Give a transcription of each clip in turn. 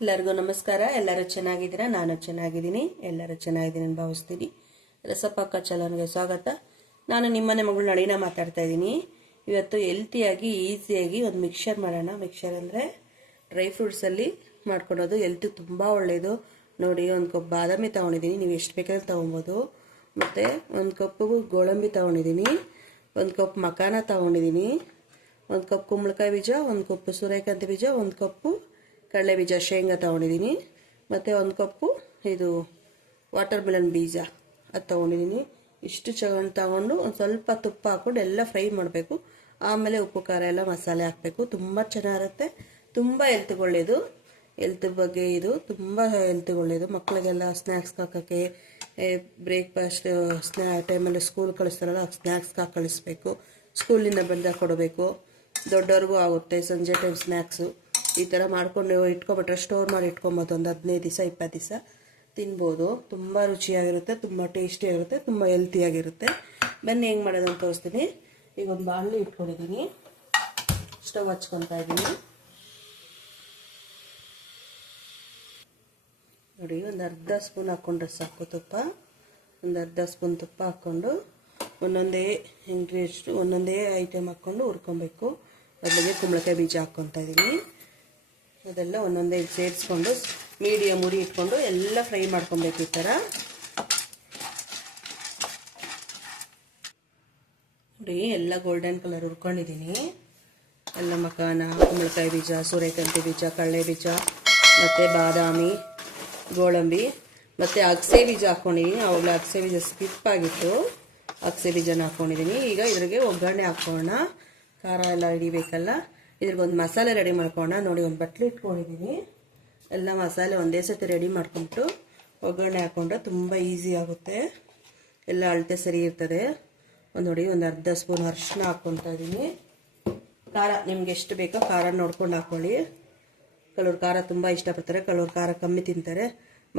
ಎಲ್ಲರಿಗೂ ನಮಸ್ಕಾರ. ಎಲ್ಲರೂ ಚೆನ್ನಾಗಿದ್ದೀರಾ? ನಾನು ಚೆನ್ನಾಗಿದ್ದೀನಿ. ಎಲ್ಲರೂ ಚೆನ್ನಾಗಿದ್ದೀನಿ ಅಂತ ಭಾವಿಸ್ತೀನಿ. ರಸಪಾಕ ಚಾನಲ್ಗೆ ಸ್ವಾಗತ. ನಾನು ನಿಮ್ಮನೆ ಮಗಳು ನಳಿನ ಮಾತಾಡ್ತಾ ಇದ್ದೀನಿ. ಇವತ್ತು ಹೆಲ್ತಿಯಾಗಿ ಈಸಿಯಾಗಿ ಒಂದು ಮಿಕ್ಸರ್ ಮಾಡೋಣ. ಮಿಕ್ಸರ್ ಅಂದರೆ ಡ್ರೈ ಫ್ರೂಟ್ಸಲ್ಲಿ ಮಾಡ್ಕೊಡೋದು. ಹೆಲ್ತ್ ತುಂಬ ಒಳ್ಳೆಯದು. ನೋಡಿ, ಒಂದು ಕಪ್ ಬಾದಾಮಿ ತೊಗೊಂಡಿದ್ದೀನಿ, ನೀವು ಎಷ್ಟು ಬೇಕಾದ್ರೂ ತೊಗೊಬೋದು. ಮತ್ತು ಒಂದು ಕಪ್ಪು ಗೋಡಂಬಿ ತೊಗೊಂಡಿದ್ದೀನಿ, ಒಂದು ಕಪ್ ಮಕಾನ ತೊಗೊಂಡಿದ್ದೀನಿ, ಒಂದು ಕಪ್ ಕುಂಬಳಕಾಯಿ ಬೀಜ, ಒಂದು ಕಪ್ಪು ಸೂರ್ಯಕಾಂತಿ ಬೀಜ, ಒಂದು ಕಪ್ಪು ಕಡಲೆ ಬೀಜ ಶೇಂಗಾ ತೊಗೊಂಡಿದ್ದೀನಿ, ಮತ್ತು ಒಂದು ಕಪ್ಪು ಇದು ವಾಟರ್ ಮೆಲನ್ ಬೀಜ ಅದು ತೊಗೊಂಡಿದ್ದೀನಿ. ಇಷ್ಟು ತಗೊಂಡು ಒಂದು ಸ್ವಲ್ಪ ತುಪ್ಪ ಹಾಕ್ಕೊಂಡು ಎಲ್ಲ ಫ್ರೈ ಮಾಡಬೇಕು. ಆಮೇಲೆ ಉಪ್ಪು ಖಾರ ಎಲ್ಲ ಮಸಾಲೆ ಹಾಕಬೇಕು. ತುಂಬ ಚೆನ್ನಾಗಿರುತ್ತೆ, ತುಂಬ ಹೆಲ್ತ್ಗೆ ಒಳ್ಳೆಯದು. ಹೆಲ್ತ್ ಬಗ್ಗೆ ಇದು ತುಂಬ ಹೆಲ್ತ್ಗೆ ಒಳ್ಳೆಯದು. ಮಕ್ಕಳಿಗೆಲ್ಲ ಸ್ನ್ಯಾಕ್ಸ್ಗೆ ಹಾಕೋಕ್ಕೆ, ಬ್ರೇಕ್ಫಾಸ್ಟ್ ಟೈಮಲ್ಲಿ ಸ್ಕೂಲ್ ಕಳಿಸ್ತಾರಲ್ಲ, ಸ್ನ್ಯಾಕ್ಸ್ಗೆ ಹಾಕಿ ಕಳಿಸ್ಬೇಕು. ಸ್ಕೂಲಿಂದ ಬಂದಾಗ ಕೊಡಬೇಕು. ದೊಡ್ಡವ್ರಿಗೂ ಆಗುತ್ತೆ. ಸಂಜೆ ಟೈಮ್ ಸ್ನ್ಯಾಕ್ಸು ಈ ಥರ ಮಾಡ್ಕೊಂಡು ಇಟ್ಕೊಬಿಟ್ರೆ, ಸ್ಟೋರ್ ಮಾಡಿ ಇಟ್ಕೊಬೋದು. ಒಂದು 15 ದಿವಸ 20 ದಿವಸ ತಿನ್ಬೋದು. ತುಂಬ ರುಚಿಯಾಗಿರುತ್ತೆ, ತುಂಬ ಟೇಸ್ಟಿಯಾಗಿರುತ್ತೆ, ತುಂಬ ಹೆಲ್ತಿಯಾಗಿರುತ್ತೆ. ಬನ್ನಿ ಹೆಂಗೆ ಮಾಡೋದು ಅಂತ ತೋರಿಸ್ತೀನಿ. ಈಗ ಒಂದು ಬಾಣಲಿ ಇಟ್ಕೊಂಡಿದ್ದೀನಿ, ಸ್ಟವ್ ಹಚ್ಕೊತಾ ಇದ್ದೀನಿ. ನೋಡಿ, ಒಂದು ಅರ್ಧ ಸ್ಪೂನ್ ಹಾಕ್ಕೊಂಡ್ರೆ ಸಾಕು ತುಪ್ಪ. ಒಂದು ಅರ್ಧ ಸ್ಪೂನ್ ತುಪ್ಪ ಹಾಕ್ಕೊಂಡು ಒಂದೊಂದೇ ಇಂಗ್ರೀಡಿಯೆಂಟ್ಸ್, ಒಂದೊಂದೇ ಐಟಮ್ ಹಾಕ್ಕೊಂಡು ಹುರ್ಕೊಬೇಕು. ಮೊದಲಿಗೆ ಕುಂಬಳಕಾಯಿ ಬೀಜ ಹಾಕ್ಕೊತಾ ಇದ್ದೀನಿ. ಅದೆಲ್ಲ ಒಂದೊಂದೇ ಸೇರಿಸ್ಕೊಂಡು ಮೀಡಿಯಮ್ ಉರಿ ಇಟ್ಕೊಂಡು ಎಲ್ಲ ಫ್ರೈ ಮಾಡ್ಕೊಬೇಕು. ಈ ಥರ ನೋಡಿ, ಎಲ್ಲ ಗೋಲ್ಡನ್ ಕಲರ್ ಹುರ್ಕೊಂಡಿದ್ದೀನಿ. ಎಲ್ಲ ಮಕಾನ, ಕುಂಬಳಕಾಯಿ ಬೀಜ, ಸೂರ್ಯಕಾಂತಿ ಬೀಜ, ಕಡಲೆ ಬೀಜ, ಮತ್ತು ಬಾದಾಮಿ, ಗೋಡಂಬಿ ಮತ್ತು ಅಗಸೆ ಬೀಜ ಹಾಕ್ಕೊಂಡಿದ್ದೀನಿ. ಅವಾಗಲೇ ಅಗಸೆ ಬೀಜ ಸ್ಕಿಪ್ ಆಗಿತ್ತು, ಅಗಸೆ ಬೀಜನ ಹಾಕ್ಕೊಂಡಿದ್ದೀನಿ. ಈಗ ಇದ್ರಿಗೆ ಒಗ್ಗರಣೆ ಹಾಕೋಣ. ಖಾರ ಎಲ್ಲ ಹಿಡಿಬೇಕಲ್ಲ, ಇದ್ರಿಗೊಂದು ಮಸಾಲೆ ರೆಡಿ ಮಾಡ್ಕೊಳ್ಳೋಣ. ನೋಡಿ, ಒಂದು ಬಟ್ಲು ಇಟ್ಕೊಂಡಿದ್ದೀನಿ. ಎಲ್ಲ ಮಸಾಲೆ ಒಂದೇ ಸತಿ ರೆಡಿ ಮಾಡ್ಕೊಂಬಿಟ್ಟು ಒಗ್ಗರಣೆ ಹಾಕ್ಕೊಂಡ್ರೆ ತುಂಬ ಈಸಿ ಆಗುತ್ತೆ. ಎಲ್ಲ ಅಳತೆ ಸರಿ ಇರ್ತದೆ. ನೋಡಿ, ಒಂದು ಅರ್ಧ ಸ್ಪೂನ್ ಅರಿಶಿನ ಹಾಕ್ಕೊತಾ ಇದ್ದೀನಿ. ಖಾರ ನಿಮ್ಗೆ ಎಷ್ಟು ಬೇಕೋ ಖಾರ ನೋಡ್ಕೊಂಡು ಹಾಕ್ಕೊಳ್ಳಿ. ಕೆಲವ್ರು ಖಾರ ತುಂಬ ಇಷ್ಟಪಡ್ತಾರೆ, ಕೆಲವ್ರು ಖಾರ ಕಮ್ಮಿ ತಿಂತಾರೆ,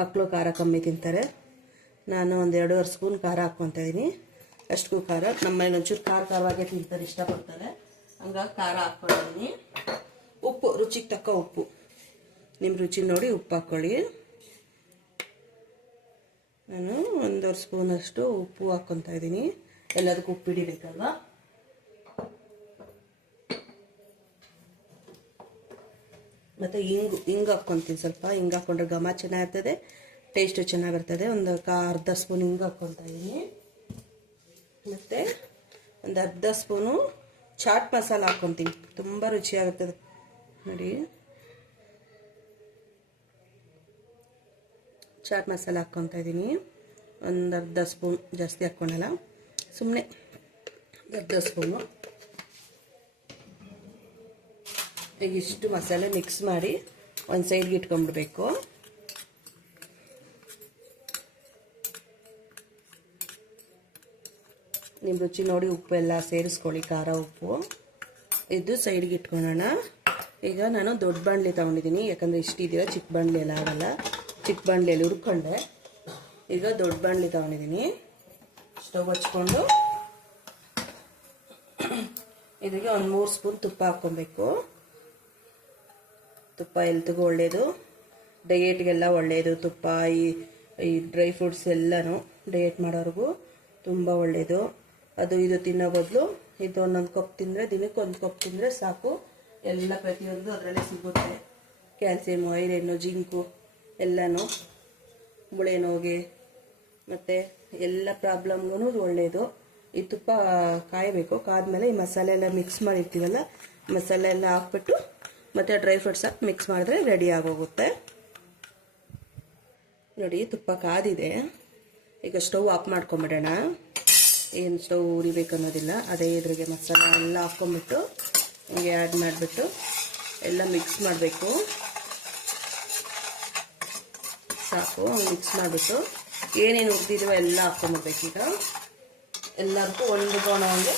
ಮಕ್ಕಳು ಖಾರ ಕಮ್ಮಿ ತಿಂತಾರೆ. ನಾನು ಒಂದು 2.5 ಸ್ಪೂನ್ ಖಾರ ಹಾಕ್ಕೊತಾ ಇದ್ದೀನಿ. ಅಷ್ಟು ಖಾರ ನಮ್ಮಲ್ಲಿ ಒಂಚೂರು ಖಾರವಾಗೇ ತಿಂತಾರೆ, ಇಷ್ಟಪಡ್ತಾರೆ. ಹಂಗಾಗಿ ಖಾರ ಹಾಕ್ಕೊಂಡಿದ್ದೀನಿ. ಉಪ್ಪು ರುಚಿಗೆ ತಕ್ಕ ಉಪ್ಪು, ನಿಮ್ಮ ರುಚಿ ನೋಡಿ ಉಪ್ಪು ಹಾಕ್ಕೊಳ್ಳಿ. ನಾನು 1.5 ಸ್ಪೂನಷ್ಟು ಉಪ್ಪು ಹಾಕ್ಕೊತಾ ಇದ್ದೀನಿ. ಎಲ್ಲದಕ್ಕೂ ಉಪ್ಪು ಹಿಡಿಬೇಕಲ್ವ. ಮತ್ತು ಹಿಂಗೆ ಹಾಕ್ಕೊತೀನಿ. ಸ್ವಲ್ಪ ಹಿಂಗೆ ಹಾಕ್ಕೊಂಡ್ರೆ ಘಮ ಚೆನ್ನಾಗಿರ್ತದೆ, ಟೇಸ್ಟು ಚೆನ್ನಾಗಿರ್ತದೆ. ಒಂದು ಅರ್ಧ ಸ್ಪೂನ್ ಹಿಂಗೆ ಹಾಕ್ಕೊತಾ ಇದ್ದೀನಿ. ಮತ್ತು ಒಂದು ಅರ್ಧ ಸ್ಪೂನು ಚಾಟ್ ಮಸಾಲ ಹಾಕ್ಕೊತೀನಿ, ತುಂಬ ರುಚಿಯಾಗುತ್ತದೆ. ನೋಡಿ, ಚಾಟ್ ಮಸಾಲ ಹಾಕ್ಕೊತಾ ಇದ್ದೀನಿ. ಒಂದು ಅರ್ಧ ಸ್ಪೂನ್, ಜಾಸ್ತಿ ಹಾಕ್ಕೊಳಲ್ಲ, ಸುಮ್ಮನೆ ಅರ್ಧ ಸ್ಪೂನು. ಈಗ ಇಷ್ಟು ಮಸಾಲೆ ಮಿಕ್ಸ್ ಮಾಡಿ ಒಂದು ಸೈಡ್ಗೆ ಇಟ್ಕೊಂಡ್ಬಿಡ್ಬೇಕು. ನಿಮ್ಮ ರುಚಿ ನೋಡಿ ಉಪ್ಪು ಎಲ್ಲ ಸೇರಿಸ್ಕೊಳ್ಳಿ, ಖಾರ ಉಪ್ಪು. ಇದು ಸೈಡ್ಗೆ ಇಟ್ಕೊಳ್ಳೋಣ. ಈಗ ನಾನು ದೊಡ್ಡ ಬಾಣಲಿ ತೊಗೊಂಡಿದ್ದೀನಿ, ಯಾಕಂದರೆ ಇಷ್ಟಿದ್ದೀರ ಚಿಕ್ಕ ಬಾಣಲಿ ಎಲ್ಲ ಆಗಲ್ಲ. ಚಿಕ್ಕ ಬಾಣಲಿಯಲ್ಲಿ ಹುರ್ಕೊಂಡೆ. ಈಗ ದೊಡ್ಡ ಬಾಣಲಿ ತೊಗೊಂಡಿದ್ದೀನಿ. ಸ್ಟವ್ ಹಚ್ಕೊಂಡು ಇದಕ್ಕೆ ಒಂದು 3 ಸ್ಪೂನ್ ತುಪ್ಪ ಹಾಕ್ಕೊಬೇಕು. ತುಪ್ಪ ಹೆಲ್ತ್ಗೂ ಒಳ್ಳೆಯದು, ಡಯೆಟ್ಗೆಲ್ಲ ಒಳ್ಳೆಯದು ತುಪ್ಪ. ಈ ಡ್ರೈ ಫ್ರೂಟ್ಸ್ ಎಲ್ಲನೂ ಡಯೆಟ್ ಮಾಡೋರಿಗೂ ತುಂಬ ಒಳ್ಳೆಯದು. ಅದು ಇದು ತಿನ್ನೋ ಬದಲು ಇದು ಒಂದೊಂದು ಕಪ್ ತಿಂದರೆ, ದಿನಕ್ಕೆ 1 ಕಪ್ ತಿಂದರೆ ಸಾಕು. ಎಲ್ಲ ಪ್ರತಿಯೊಂದು ಅದರಲ್ಲೇ ಸಿಗುತ್ತೆ. ಕ್ಯಾಲ್ಸಿಯಮ್ಮು, ಐರನ್ನು, ಜಿಂಕು ಎಲ್ಲನೂ. ಮೂಳೆ ನೋವಿಗೆ ಮತ್ತು ಎಲ್ಲ ಪ್ರಾಬ್ಲಮ್ಗೂ ಒಳ್ಳೆಯದು. ಈ ತುಪ್ಪ ಕಾಯಬೇಕು. ಕಾದ್ಮೇಲೆ ಈ ಮಸಾಲೆ ಎಲ್ಲ ಮಿಕ್ಸ್ ಮಾಡಿರ್ತೀವಲ್ಲ, ಮಸಾಲೆ ಎಲ್ಲ ಹಾಕ್ಬಿಟ್ಟು ಮತ್ತು ಡ್ರೈ ಫ್ರೂಟ್ಸ್ ಹಾಕಿ ಮಿಕ್ಸ್ ಮಾಡಿದ್ರೆ ರೆಡಿ ಆಗೋಗುತ್ತೆ. ನೋಡಿ, ತುಪ್ಪ ಕಾದಿದೆ. ಈಗ ಸ್ಟವ್ ಆಫ್ ಮಾಡ್ಕೊಂಬಿಡೋಣ. ಏನು ಸ್ಟವ್ ಉರಿಬೇಕು ಅನ್ನೋದಿಲ್ಲ. ಅದೇ ಇದ್ರಿಗೆ ಮಸಾಲೆ ಎಲ್ಲ ಹಾಕ್ಕೊಂಬಿಟ್ಟು ಹಿಂಗೆ ಆ್ಯಡ್ ಮಾಡಿಬಿಟ್ಟು ಎಲ್ಲ ಮಿಕ್ಸ್ ಮಾಡಬೇಕು. ಸಾಕು, ಹಂಗೆ ಮಿಕ್ಸ್ ಮಾಡಿಬಿಟ್ಟು ಏನೇನು ಹುರಿದಿದೀವೋ ಎಲ್ಲ ಹಾಕ್ಕೊಂಬಿಡ್ಬೇಕು. ಈಗ ಎಲ್ಲದಕ್ಕೂ ಒಂದು ಗೋಣವಂಗೆ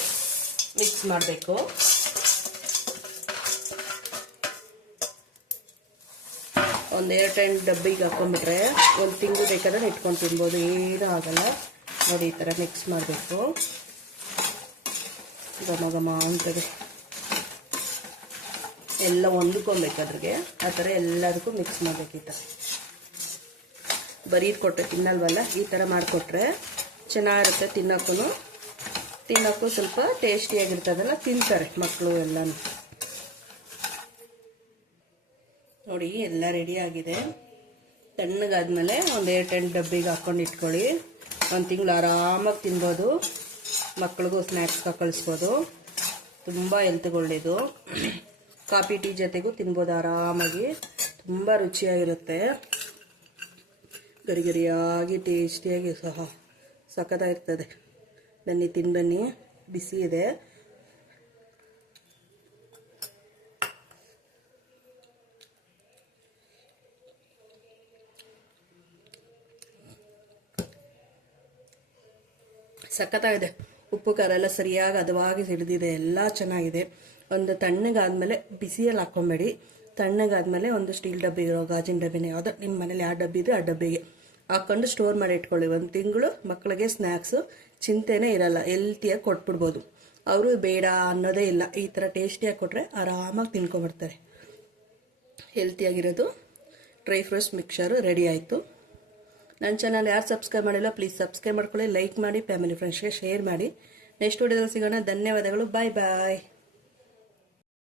ಮಿಕ್ಸ್ ಮಾಡಬೇಕು. ಒಂದು 2 ಟೈಮ್ ಡಬ್ಬಿಗೆ ಹಾಕ್ಕೊಂಬಿಟ್ರೆ 1 ತಿಂಗಳು ಬೇಕಾದ್ರೆ ಇಟ್ಕೊಂಡು ತಿನ್ಬೋದು, ಏನೂ ಆಗಲ್ಲ. ನೋಡಿ, ಈ ಥರ ಮಿಕ್ಸ್ ಮಾಡಬೇಕು. ಘಮ ಘಮ ಅಂತದೆ. ಎಲ್ಲ ಹೊಂದ್ಕೊಬೇಕು ಅದ್ರಿಗೆ. ಆ ಥರ ಎಲ್ಲದಕ್ಕೂ ಮಿಕ್ಸ್ ಮಾಡಬೇಕೀತ. ಬರೀ ಕೊಟ್ಟರೆ ತಿನ್ನಲ್ವಲ್ಲ, ಈ ಥರ ಮಾಡಿಕೊಟ್ರೆ ಚೆನ್ನಾಗಿರುತ್ತೆ. ತಿನ್ನೋಕ್ಕೂ ಸ್ವಲ್ಪ ಟೇಸ್ಟಿಯಾಗಿರ್ತದಲ್ಲ, ತಿಂತಾರೆ ಮಕ್ಕಳು ಎಲ್ಲನೂ. ನೋಡಿ ಎಲ್ಲ ರೆಡಿ ಆಗಿದೆ. ತಣ್ಣಗಾದ್ಮೇಲೆ ಒಂದು 8 ಡಬ್ಬಿಗೆ ಹಾಕೊಂಡು ಇಟ್ಕೊಳ್ಳಿ. 1 ತಿಂಗಳು ಆರಾಮಾಗಿ ತಿನ್ಬೋದು. ಮಕ್ಳಿಗೂ ಸ್ನ್ಯಾಕ್ಸ್ಗೆ ಕಳಿಸ್ಬೋದು. ತುಂಬ ಹೆಲ್ತ್ಗೆ ಒಳ್ಳೆಯದು. ಕಾಫಿ ಟೀ ಜೊತೆಗೂ ತಿನ್ಬೋದು ಆರಾಮಾಗಿ. ತುಂಬ ರುಚಿಯಾಗಿರುತ್ತೆ. ಗರಿ ಗರಿಯಾಗಿ ಟೇಸ್ಟಿಯಾಗಿ ಸಹ ಸಖತ್ತಾಗಿರ್ತದೆ. ಬನ್ನಿ ತಿನ್ಬನ್ನಿ, ಬಿಸಿ ಇದೆ. ಸಖತ್ತಾಗಿದೆ. ಉಪ್ಪು ಖಾರ ಎಲ್ಲ ಸರಿಯಾಗಿ ಹದವಾಗಿ ಹಿಡಿದಿದೆ. ಎಲ್ಲ ಚೆನ್ನಾಗಿದೆ. ಒಂದು ತಣ್ಣಗಾದ್ಮೇಲೆ ಬಿಸಿಯಲ್ಲಿ ಹಾಕ್ಕೊಂಬೇಡಿ. ತಣ್ಣಗಾದ್ಮೇಲೆ ಒಂದು ಸ್ಟೀಲ್ ಡಬ್ಬಿ ಇರೋ ಗಾಜಿನ ಡಬ್ಬಿನೇ ಯಾವುದೋ ನಿಮ್ಮ ಮನೇಲಿ ಯಾವ ಡಬ್ಬಿ ಇದೆ ಆ ಡಬ್ಬಿಗೆ ಹಾಕ್ಕೊಂಡು ಸ್ಟೋರ್ ಮಾಡಿ ಇಟ್ಕೊಳ್ಳಿ. 1 ತಿಂಗಳು ಮಕ್ಕಳಿಗೆ ಸ್ನ್ಯಾಕ್ಸು ಚಿಂತೆನೇ ಇರಲ್ಲ. ಹೆಲ್ತಿಯಾಗಿ ಕೊಟ್ಬಿಡ್ಬೋದು. ಅವರು ಬೇಡ ಅನ್ನೋದೇ ಇಲ್ಲ. ಈ ಥರ ಟೇಸ್ಟಿಯಾಗಿ ಕೊಟ್ಟರೆ ಆರಾಮಾಗಿ ತಿನ್ಕೊಬಿಡ್ತಾರೆ. ಹೆಲ್ತಿಯಾಗಿರೋದು ಡ್ರೈ ಫ್ರೂಟ್ಸ್ ಮಿಕ್ಸರು ರೆಡಿ ಆಯಿತು. ನನ್ನ ಚಾನಲ್ ಯಾರು ಸಬ್ಸ್ಕ್ರೈಬ್ ಮಾಡಿಲ್ಲ ಪ್ಲೀಸ್ ಸಬ್ಸ್ಕ್ರೈಬ್ ಮಾಡ್ಕೊಳ್ಳಿ, ಲೈಕ್ ಮಾಡಿ, ಫ್ಯಾಮಿಲಿ ಫ್ರೆಂಡ್ಸ್ಗೆ ಶೇರ್ ಮಾಡಿ. ನೆಕ್ಸ್ಟ್ ವಿಡಿಯೋದಲ್ಲಿ ಸಿಗೋಣ. ಧನ್ಯವಾದಗಳು. ಬಾಯ್ ಬಾಯ್.